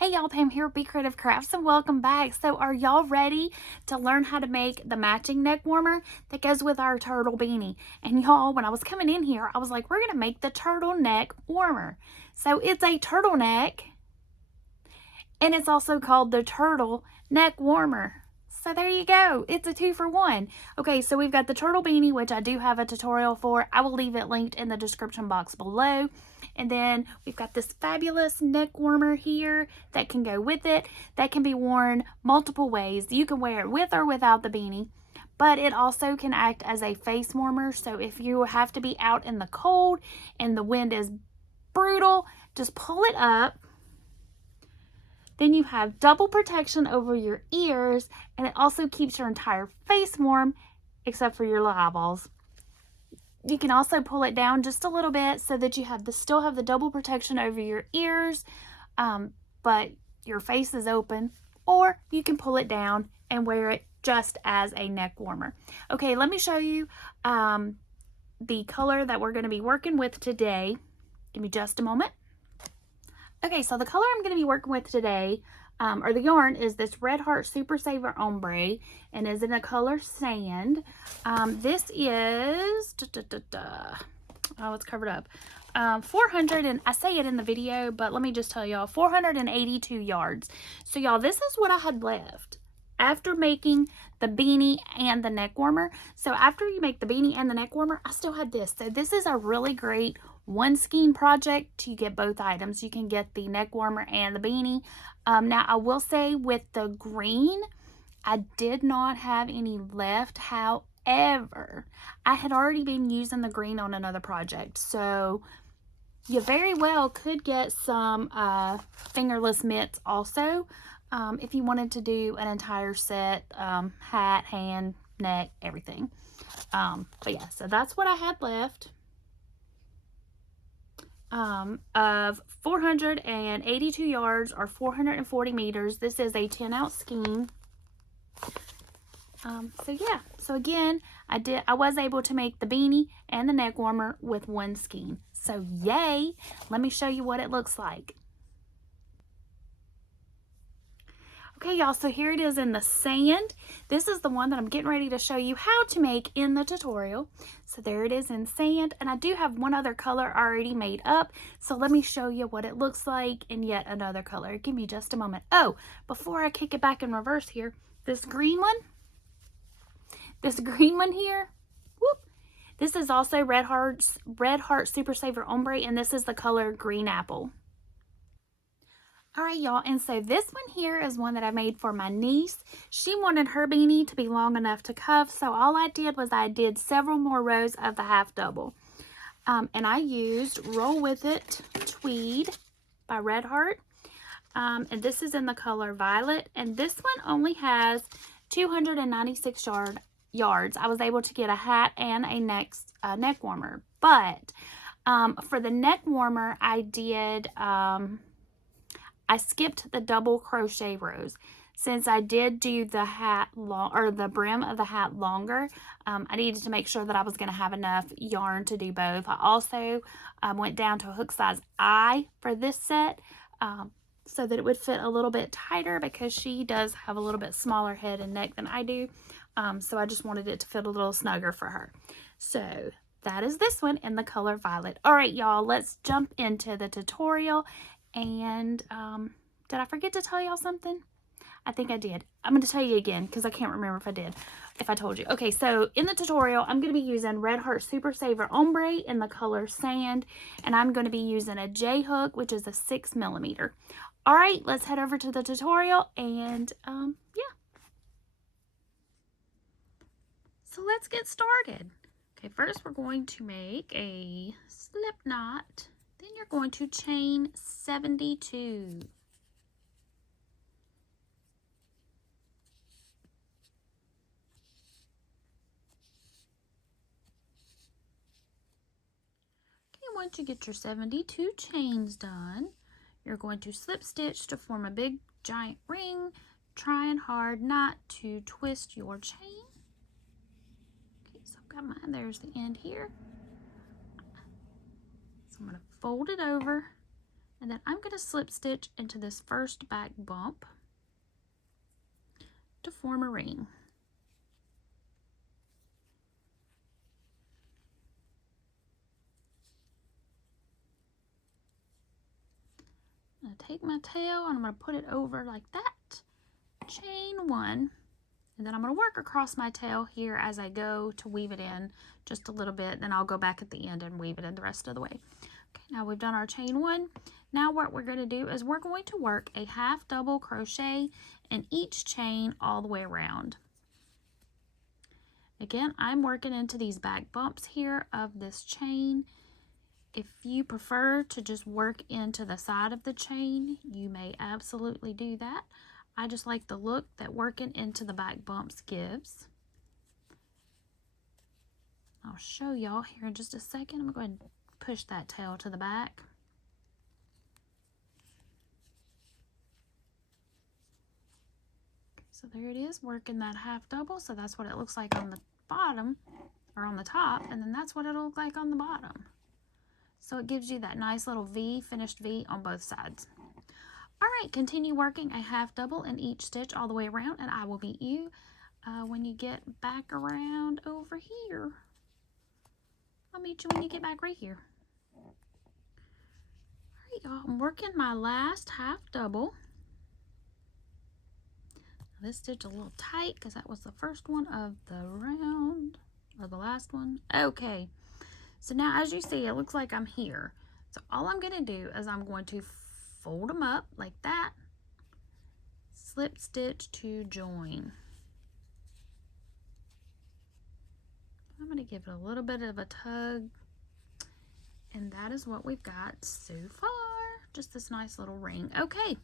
Hey y'all, Pam here with BeeCreative Crafts and welcome back. So are y'all ready to learn how to make the matching neck warmer that goes with our turtle beanie? And y'all, when I was coming in here, I was like, we're going to make the turtle neck warmer. So it's a turtleneck and it's also called the turtle neck warmer. So there you go. It's a 2-for-1. Okay, so we've got the turtle beanie, which I do have a tutorial for. I will leave it linked in the description box below. And then we've got this fabulous neck warmer here that can go with it. That can be worn multiple ways. You can wear it with or without the beanie. But it also can act as a face warmer. So if you have to be out in the cold and the wind is brutal, just pull it up. Then you have double protection over your ears, and it also keeps your entire face warm, except for your eyeballs. You can also pull it down just a little bit so that you still have the double protection over your ears, but your face is open, or you can pull it down and wear it just as a neck warmer. Okay, let me show you the color that we're going to be working with today. Give me just a moment. Okay, so the color I'm going to be working with today, or the yarn, is this Red Heart Super Saver Ombre, and is in the color Sand. This is, oh, it's covered up. 400, and I say it in the video, but let me just tell y'all, 482 yards. So y'all, this is what I had left after making the beanie and the neck warmer. So after you make the beanie and the neck warmer, I still had this. So this is a really great one skein project to get both items. You can get the neck warmer and the beanie. Now I will say with the green, I did not have any left. However, I had already been using the green on another project. So you very well could get some fingerless mitts also. If you wanted to do an entire set, hat, hand, neck, everything. But yeah, so that's what I had left. Of 482 yards or 440 meters. This is a 10-ounce skein. So yeah, so again, I was able to make the beanie and the neck warmer with one skein. So yay, let me show you what it looks like. Okay, y'all, so here it is in the Sand. This is the one that I'm getting ready to show you how to make in the tutorial. So there it is in Sand, and I do have one other color already made up. So let me show you what it looks like in yet another color. Give me just a moment. Oh, before I kick it back in reverse here, this green one here, whoop, this is also Red Heart Super Saver Ombre, and this is the color Green Apple. All right, y'all, and so this one here is one that I made for my niece. She wanted her beanie to be long enough to cuff, so all I did was I did several more rows of the half double. And I used Roll With It Tweed by Red Heart. And this is in the color Violet, and this one only has 296 yards. I was able to get a hat and a neck warmer, but for the neck warmer, I did... I skipped the double crochet rows. Since I did do the hat or the brim of the hat longer, I needed to make sure that I was going to have enough yarn to do both. I also went down to a hook size I for this set so that it would fit a little bit tighter because she does have a little bit smaller head and neck than I do. So I just wanted it to fit a little snugger for her. So that is this one in the color Violet. All right, y'all, let's jump into the tutorial. And did I forget to tell y'all something? I think I did. I'm going to tell you again because I can't remember if I told you. Okay, so in the tutorial, I'm going to be using Red Heart Super Saver Ombre in the color Sand, and I'm going to be using a J hook, which is a 6mm. All right, let's head over to the tutorial, and yeah. So let's get started. Okay, first we're going to make a slip knot. Then you're going to chain 72. Okay, once you get your 72 chains done, you're going to slip stitch to form a big giant ring, trying hard not to twist your chain. Okay, so I've got mine, there's the end here. So I'm going to fold it over And then I'm going to slip stitch into this first back bump to form a ring. I'm going to take my tail and I'm going to put it over like that, chain 1, and then I'm going to work across my tail here as I go to weave it in just a little bit, then I'll go back at the end and weave it in the rest of the way. Okay, now we've done our chain 1. Now what we're going to do is we're going to work a half double crochet in each chain all the way around. Again, I'm working into these back bumps here of this chain. If you prefer to just work into the side of the chain, you may absolutely do that. I just like the look that working into the back bumps gives. I'll show y'all here in just a second. I'm going to push that tail to the back. So there it is, working that half double. So that's what it looks like on the bottom, or on the top, and then that's what it'll look like on the bottom. So it gives you that nice little V, finished V on both sides. All right, continue working a half double in each stitch all the way around, and I will meet you when you get back around over here. I'll meet you when you get back right here. All right, y'all, I'm working my last half double. This stitch a little tight because that was the first one of the round, or the last one. Okay, so now as you see, it looks like I'm here. So all I'm going to do is I'm going to fold them up like that, slip stitch to join. I'm going to give it a little bit of a tug, and that is what we've got so far. Just this nice little ring. Okay,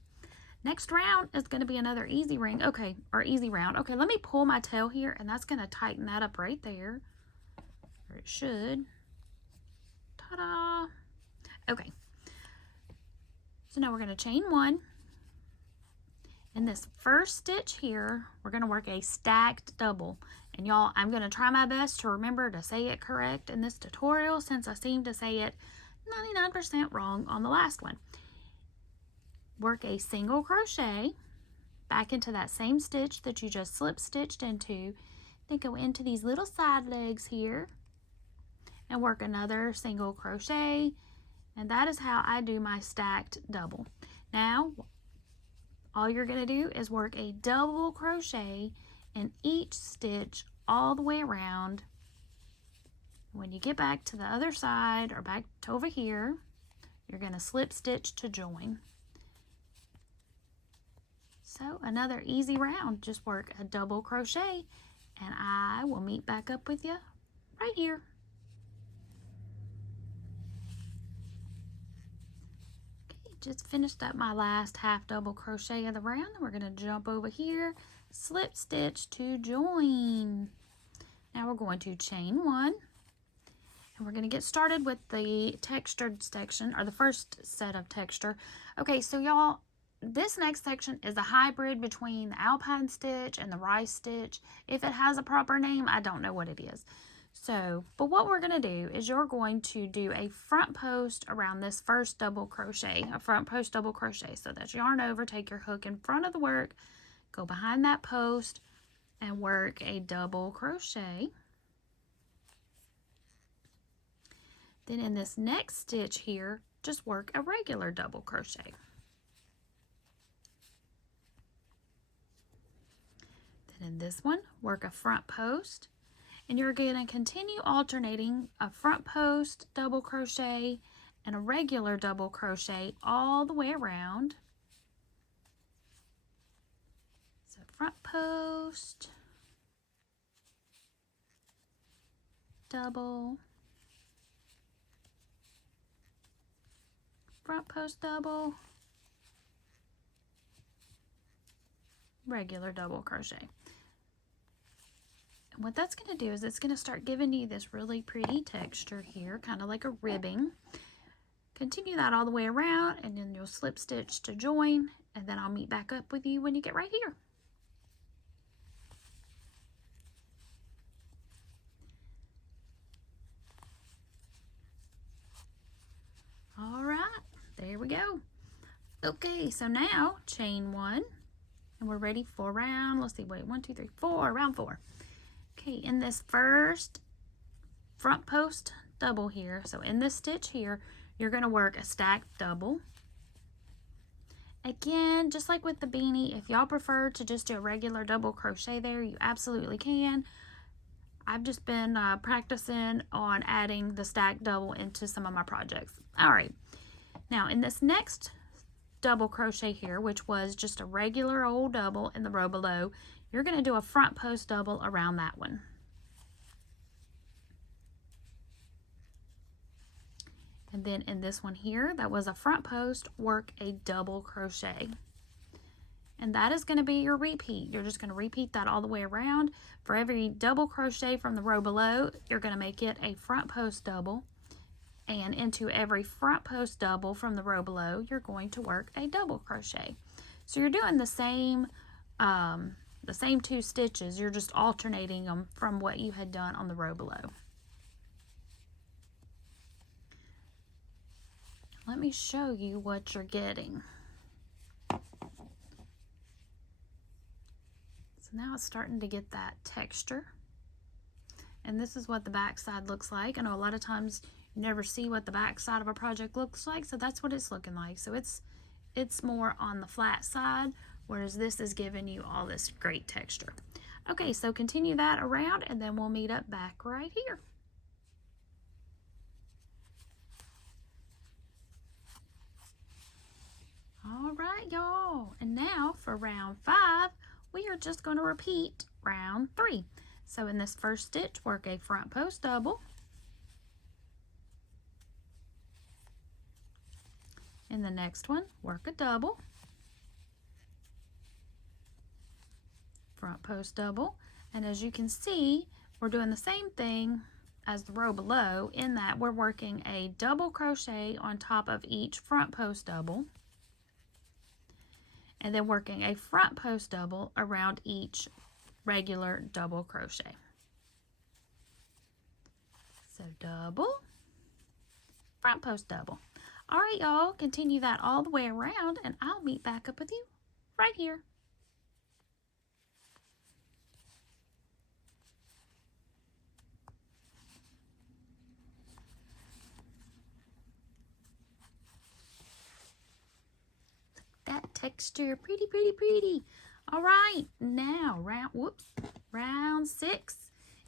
next round is going to be another easy ring. Okay, or easy round. Okay, let me pull my tail here, and that's going to tighten that up right there, or it should. Ta-da! Okay, so now we're going to chain 1. In this first stitch here, we're going to work a stacked double. And y'all, I'm going to try my best to remember to say it correct in this tutorial, since I seem to say it 99% wrong on the last one. Work a single crochet back into that same stitch that you just slip stitched into. Then go into these little side legs here and work another single crochet. And that is how I do my stacked double. Now, all you're going to do is work a double crochet in each stitch all the way around. When you get back to the other side, or back to over here, you're going to slip stitch to join. So another easy round, just work a double crochet, and I will meet back up with you right here. Just finished up my last half double crochet of the round, and we're going to jump over here, slip stitch to join. Now we're going to chain 1, and we're going to get started with the textured section, or the first set of texture. Okay, so y'all, this next section is a hybrid between the alpine stitch and the rice stitch. If it has a proper name, I don't know what it is. So, but what we're going to do is you're going to do a front post around this first double crochet, a front post double crochet. So that's yarn over, take your hook in front of the work, go behind that post, and work a double crochet. Then in this next stitch here, just work a regular double crochet. Then in this one, work a front post. And you're going to continue alternating a front post double crochet and a regular double crochet all the way around. So front post, double, front post double, regular double crochet. And what that's going to do is it's going to start giving you this really pretty texture here, kind of like a ribbing. Continue that all the way around, and then you'll slip stitch to join, and then I'll meet back up with you when you get right here. All right, There we go. Okay, so now chain 1, and we're ready for round, let's see, wait, 1, 2, 3, 4, round 4. Okay, in this first front post double here, so in this stitch here, you're going to work a stacked double. Again, just like with the beanie, if y'all prefer to just do a regular double crochet there, you absolutely can. I've just been practicing on adding the stacked double into some of my projects. All right, now in this next double crochet here, which was just a regular old double in the row below, you're going to do a front post double around that one. And then in this one here, that was a front post, work a double crochet. And that is going to be your repeat. You're just going to repeat that all the way around. For every double crochet from the row below, you're going to make it a front post double. And into every front post double from the row below, you're going to work a double crochet. So you're doing the same 2 stitches. You're just alternating them from what you had done on the row below. Let me show you what you're getting. So now it's starting to get that texture. And this is what the back side looks like. I know a lot of times you never see what the back side of a project looks like, so that's what it's looking like. So it's more on the flat side, whereas this is giving you all this great texture. Okay, so continue that around, and then we'll meet up back right here. All right, y'all, and now for round 5, we are just going to repeat round 3. So in this first stitch, work a front post double. In the next one, work a double. Front post double. And as you can see, we're doing the same thing as the row below, in that we're working a double crochet on top of each front post double, and then working a front post double around each regular double crochet. So double, front post double. All right, y'all, continue that all the way around, and I'll meet back up with you right here. That texture, pretty, pretty, pretty. All right, now round 6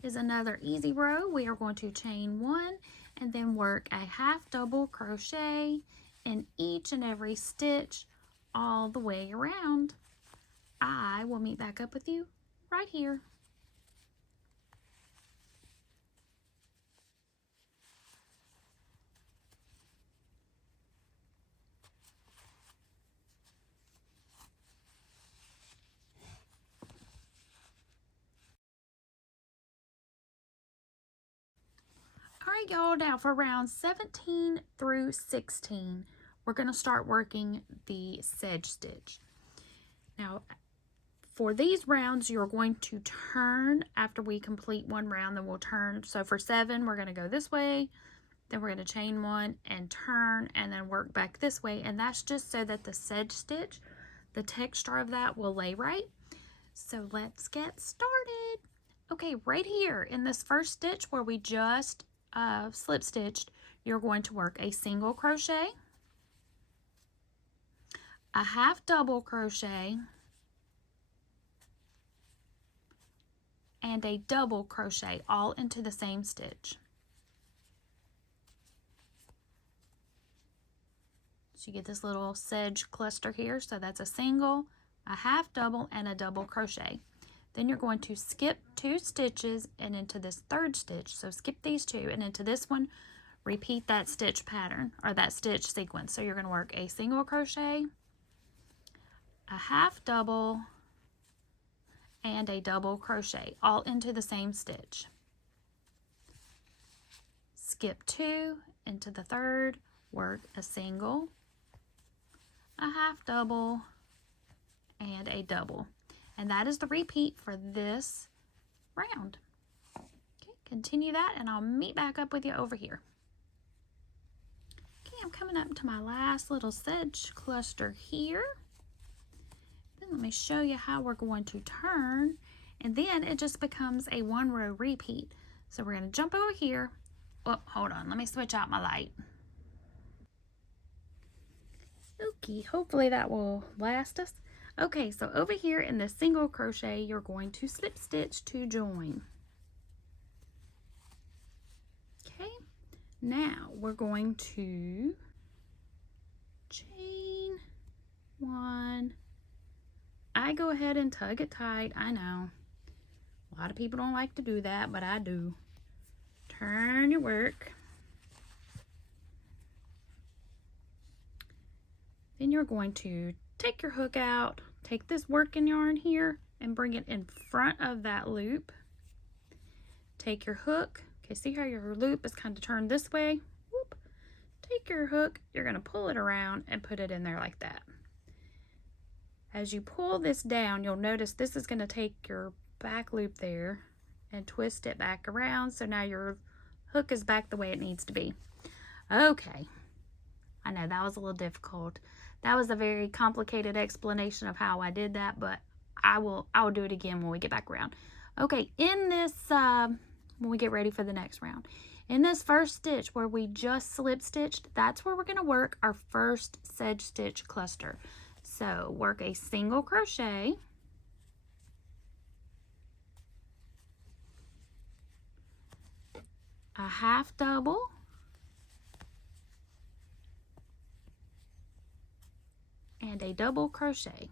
is another easy row. We are going to chain 1 and then work a half double crochet in each and every stitch all the way around. I will meet back up with you right here. All right, y'all, now for rounds 17 through 16, we're going to start working the sedge stitch. Now, for these rounds, you're going to turn after we complete one round, then we'll turn. So for 7, we're going to go this way, then we're going to chain 1 and turn, and then work back this way. And that's just so that the sedge stitch, the texture of that will lay right. So let's get started. Okay, right here in this first stitch where we just slip stitched, you're going to work a single crochet, a half double crochet, and a double crochet all into the same stitch. So you get this little sedge cluster here. So that's a single, a half double, and a double crochet. Then you're going to skip 2 stitches and into this third stitch. So skip these 2 and into this one, repeat that stitch pattern or that stitch sequence. So you're going to work a single crochet, a half double, and a double crochet all into the same stitch. Skip 2 into the third, work a single, a half double, and a double. And that is the repeat for this round. Okay, continue that and I'll meet back up with you over here. Okay, I'm coming up to my last little sedge cluster here. Then let me show you how we're going to turn, and then it just becomes a 1-row repeat. So we're going to jump over here. Oh, hold on, let me switch out my light. Okay, hopefully that will last us. Okay, so over here in the single crochet, you're going to slip stitch to join. Okay, now we're going to chain 1. I go ahead and tug it tight. I know a lot of people don't like to do that, but I do. Turn your work. Then you're going to take your hook out, take this working yarn here and bring it in front of that loop. Take your hook. Okay, see how your loop is kind of turned this way? Whoop. Take your hook, you're going to pull it around and put it in there like that. As you pull this down, you'll notice this is going to take your back loop there and twist it back around. So now your hook is back the way it needs to be. Okay. I know that was a little difficult. That was a very complicated explanation of how I did that, but I will do it again when we get back around. Okay, in this, when we get ready for the next round, in this first stitch where we just slip stitched, that's where we're going to work our first sedge stitch cluster. So work a single crochet, a half double, and a double crochet.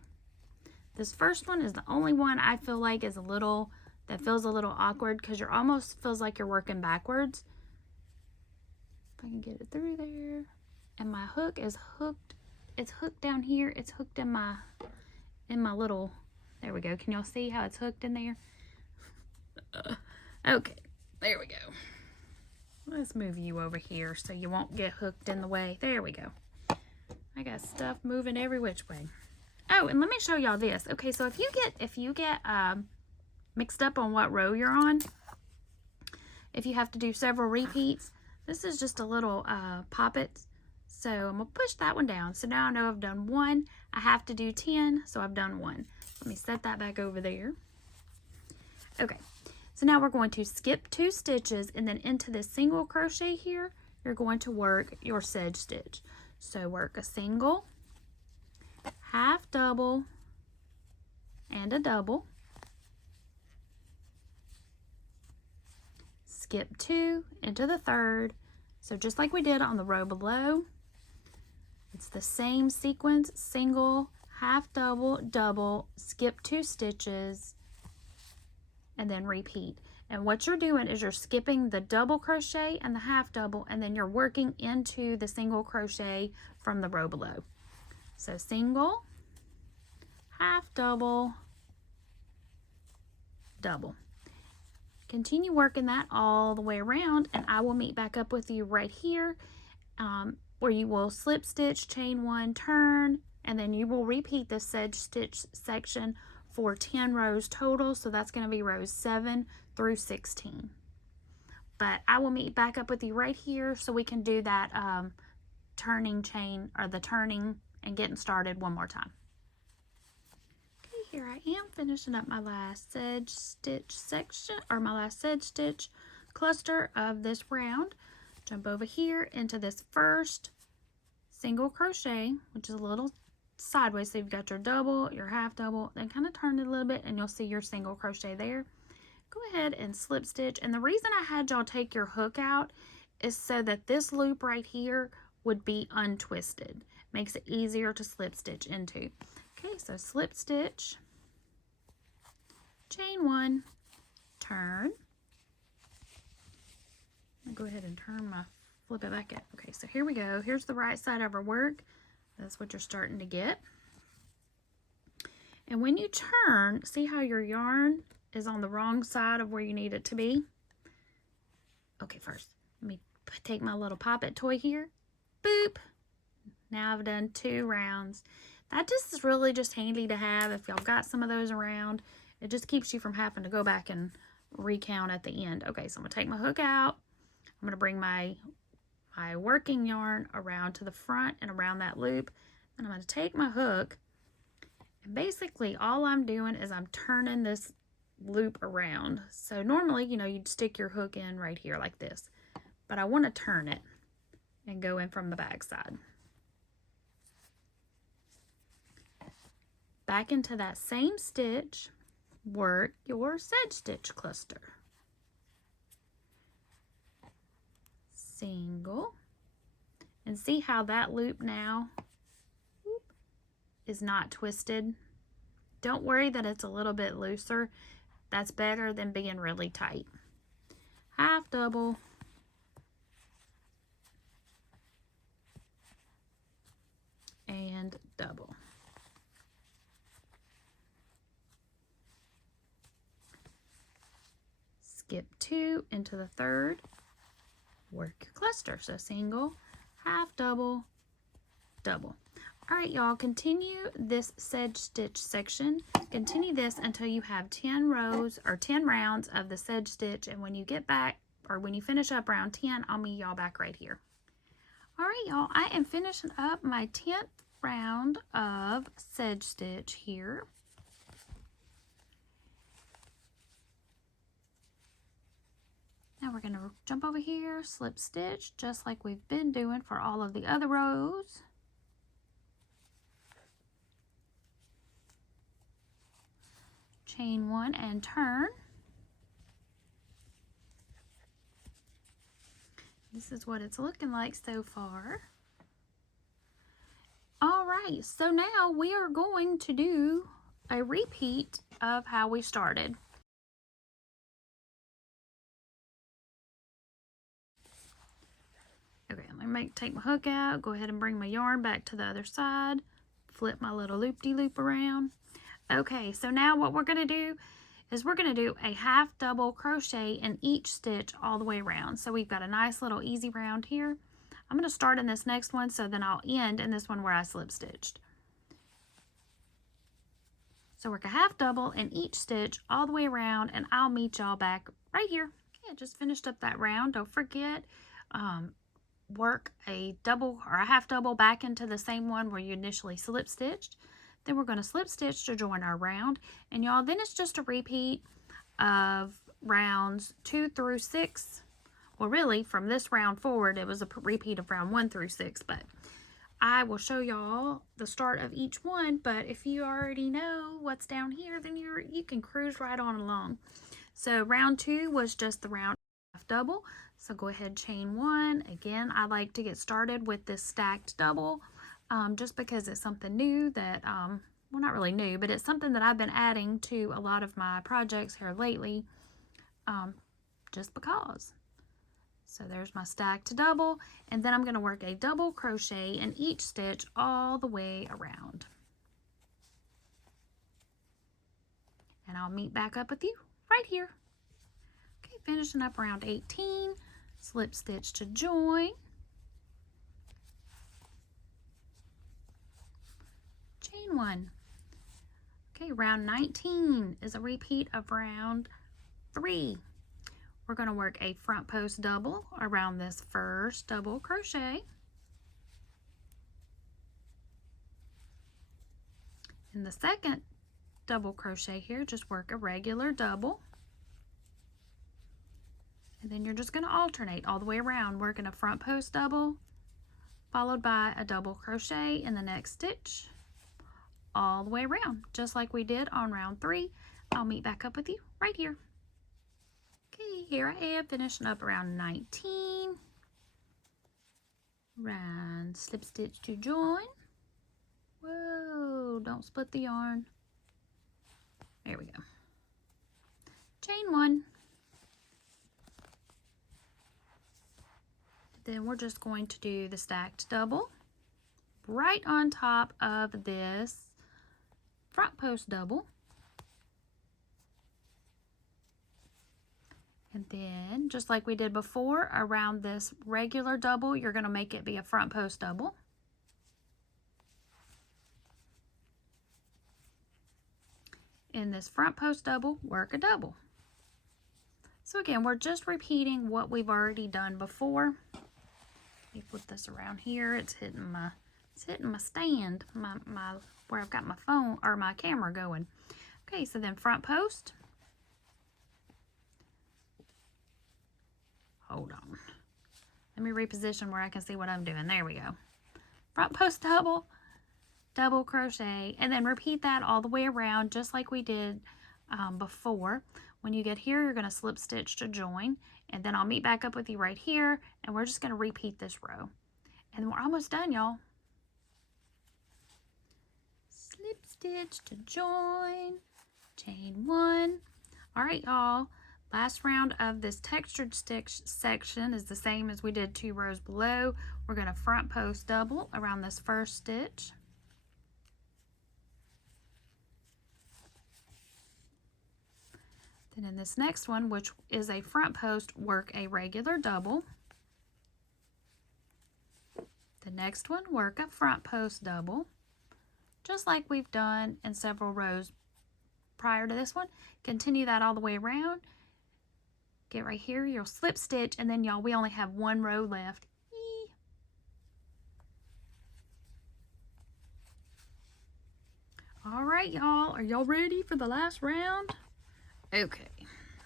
This first one is the only one I feel like is that feels a little awkward because you're almost feels like you're working backwards. If I can get it through there. And my hook is hooked. It's hooked down here. It's hooked in my little, there we go. Can y'all see how it's hooked in there? Okay, there we go. Let's move you over here so you won't get hooked in the way. There we go. I got stuff moving every which way. Oh, and let me show y'all this. Okay, so if you get mixed up on what row you're on, if you have to do several repeats, this is just a little poppet. So I'm gonna push that one down. So now I know I've done 1. I have to do 10, so I've done 1. Let me set that back over there. Okay, so now we're going to skip 2 stitches, and then into this single crochet here, you're going to work your sedge stitch. So work a single, half double, and a double. Skip 2 into the third. So just like we did on the row below, it's the same sequence: single, half double, double, skip 2 stitches, and then repeat. And what you're doing is you're skipping the double crochet and the half double, and then you're working into the single crochet from the row below. So single, half double, double. Continue working that all the way around, and I will meet back up with you right here where you will slip stitch, chain 1, turn, and then you will repeat the sedge stitch section for 10 rows total. So that's going to be rows 7 through 16. But I will meet back up with you right here so we can do that turning chain, or the turning and getting started one more time. Okay, here I am finishing up my last sedge stitch section, or my last sedge stitch cluster of this round. Jump over here into this first single crochet, which is a little sideways. So you've got your double, your half double, then kind of turn it a little bit and you'll see your single crochet there. Go ahead and slip stitch. And the reason I had y'all take your hook out is so that this loop right here would be untwisted. Makes it easier to slip stitch into. Okay, so slip stitch, chain 1, turn. I'll go ahead and flip it back up. Okay, so here we go. Here's the right side of our work. That's what you're starting to get. And when you turn, see how your yarn is on the wrong side of where you need it to be? Okay, first, let me take my little poppet toy here. Boop. Now I've done 2 rounds. That just is really just handy to have if y'all got some of those around. It just keeps you from having to go back and recount at the end. Okay, so I'm going to take my hook out. I'm going to bring my my working yarn around to the front and around that loop. And I'm going to take my hook, and basically all I'm doing is I'm turning this loop around. So normally, you know, you'd stick your hook in right here like this, but I want to turn it and go in from the back side. Back into that same stitch, work your sedge stitch cluster. Single, and see how that loop now is not twisted. Don't worry that it's a little bit looser. That's better than being really tight. Half double, and double. Skip 2 into the third, work your cluster. So single, half double, double. All right, y'all, continue this sedge stitch section. Continue this until you have 10 rows or 10 rounds of the sedge stitch, and when you get back, or when you finish up round 10, I'll meet y'all back right here. All right, y'all, I am finishing up my 10th round of sedge stitch here. Now we're going to jump over here, slip stitch, just like we've been doing for all of the other rows. Chain 1 and turn. This is what it's looking like so far. All right, so now we are going to do a repeat of how we started. Okay, let me take my hook out, go ahead and bring my yarn back to the other side, flip my little loop-de-loop around. Okay, so now what we're going to do is we're going to do a half double crochet in each stitch all the way around. So we've got a nice little easy round here. I'm going to start in this next one, so then I'll end in this one where I slip stitched. So work a half double in each stitch all the way around, and I'll meet y'all back right here. Okay, I just finished up that round. Don't forget, work a double or a half double back into the same one where you initially slip stitched. Then we're going to slip stitch to join our round, and y'all, then it's just a repeat of rounds 2 through 6. Well, really, from this round forward, it was a repeat of round 1 through 6, but I will show y'all the start of each one. But if you already know what's down here, then you can cruise right on along. So round 2 was just the round half double. So go ahead, chain 1. Again, I like to get started with this stacked double, just because it's something new that, well, not really new, but it's something that I've been adding to a lot of my projects here lately, just because. So there's my stacked double, and then I'm going to work a double crochet in each stitch all the way around. And I'll meet back up with you right here. Okay, finishing up round 18, slip stitch to join. Chain 1. Okay, round 19 is a repeat of round 3. We're going to work a front post double around this first double crochet. In the second double crochet here, just work a regular double. And then you're just going to alternate all the way around, working a front post double, followed by a double crochet in the next stitch, all the way around, just like we did on round 3. I'll meet back up with you right here. Okay, here I am finishing up around 19. Round slip stitch to join. Whoa, don't split the yarn. There we go. Chain 1. Then we're just going to do the stacked double right on top of this front post double. And then, just like we did before, around this regular double, you're going to make it be a front post double. In this front post double, work a double. So again, we're just repeating what we've already done before. me flip this around here. It's hitting my stand, my where I've got my phone or my camera going. Okay, so then front post. Hold on. Let me reposition where I can see what I'm doing. There we go. Front post double, double crochet, and then repeat that all the way around just like we did before. When you get here, you're going to slip stitch to join, and then I'll meet back up with you right here, and we're just going to repeat this row. And we're almost done, y'all. Slip stitch to join, chain 1. All right, y'all. Last round of this textured stitch section is the same as we did 2 rows below. We're going to front post double around this first stitch. Then in this next one, which is a front post, work a regular double. The next one, work a front post double, just like we've done in several rows prior to this one. Continue that all the way around. Get right here, you'll slip stitch, and then y'all, we only have 1 row left. Eee. All right, y'all, are y'all ready for the last round? Okay,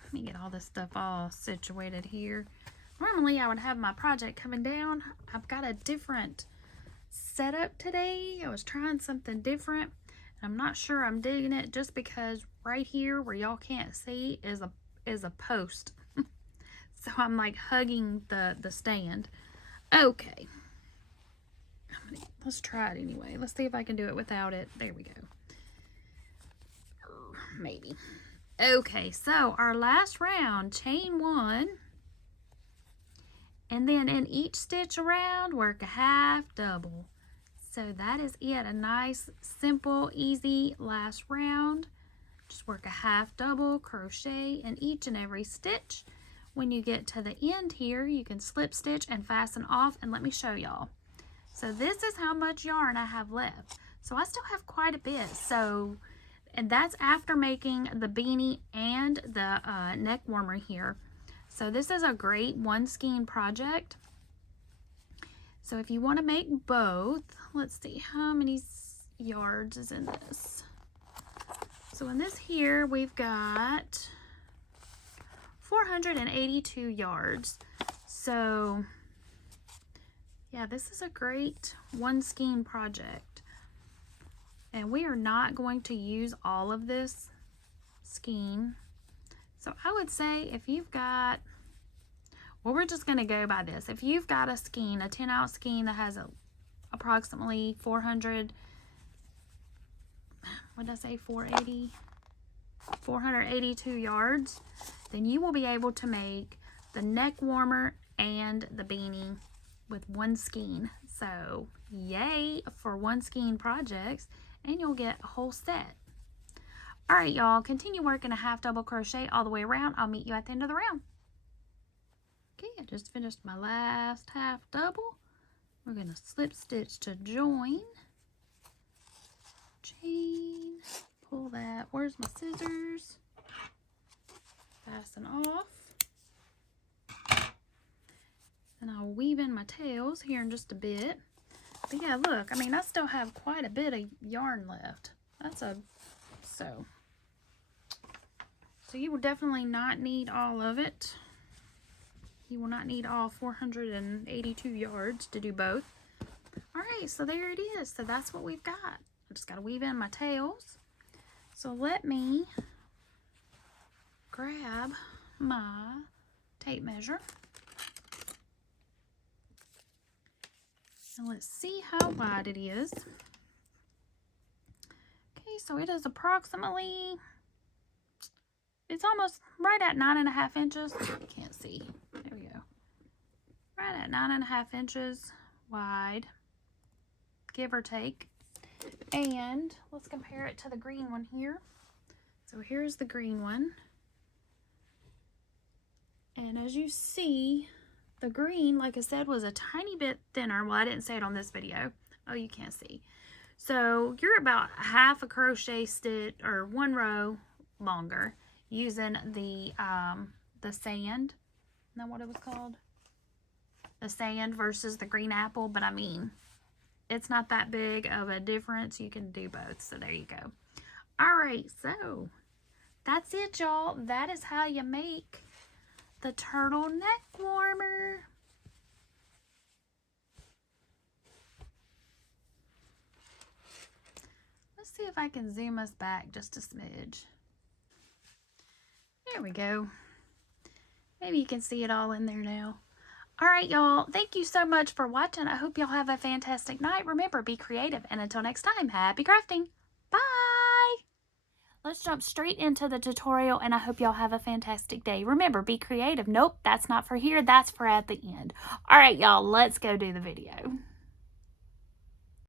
let me get all this stuff all situated here. Normally I would have my project coming down. I've got a different setup today. I was trying something different. I'm not sure I'm digging it, just because right here where y'all can't see is a post. So I'm like hugging the stand. Okay. Let's try it anyway. Let's see if I can do it without it. There we go. Maybe. Okay, so our last round, chain 1. And then in each stitch around, work a half double. So that is it. A nice, simple, easy last round. Just work a half double crochet in each and every stitch. When you get to the end here, you can slip stitch and fasten off, and let me show y'all. So this is how much yarn I have left. So I still have quite a bit. So, and that's after making the beanie and the neck warmer here. So this is a great one skein project. So if you want to make both, let's see how many yards is in this. So in this here, we've got 482 yards. So yeah, this is a great one skein project. And we are not going to use all of this skein. So I would say if you've got, well, we're just going to go by this. If you've got a skein, a 10-ounce skein that has approximately 400, what did I say, 482 yards, then you will be able to make the neck warmer and the beanie with one skein. So yay for one skein projects, and you'll get a whole set. All right, y'all, continue working a half double crochet all the way around. I'll meet you at the end of the round. Okay, I just finished my last half double. We're gonna slip stitch to join, chain, pull that. Where's my scissors? Fasten off. And I'll weave in my tails here in just a bit. But yeah, look, I mean, I still have quite a bit of yarn left. So you will definitely not need all of it. You will not need all 482 yards to do both. All right, so there it is. So that's what we've got. I just got to weave in my tails. So let me grab my tape measure. And let's see how wide it is. Okay, so it is approximately, it's almost right at 9.5 inches. Can't see. There we go. Right at 9.5 inches wide, give or take. And let's compare it to the green one here. So here's the green one. And as you see, the green, like I said, was a tiny bit thinner. Well, I didn't say it on this video. Oh, you can't see. So you're about half a crochet stitch or 1 row longer using the sand. Isn't that what it was called? the sand versus the green apple, but I mean, it's not that big of a difference. You can do both, so there you go. All right, so that's it, y'all. That is how you make the turtle neck warmer. Let's see if I can zoom us back just a smidge. There we go. Maybe you can see it all in there now. All right, y'all. Thank you so much for watching. I hope y'all have a fantastic night. Remember, be creative. And until next time, happy crafting. Bye. Let's jump straight into the tutorial, and I hope y'all have a fantastic day. Remember, be creative. Nope, that's not for here. That's for at the end. All right, y'all. Let's go do the video.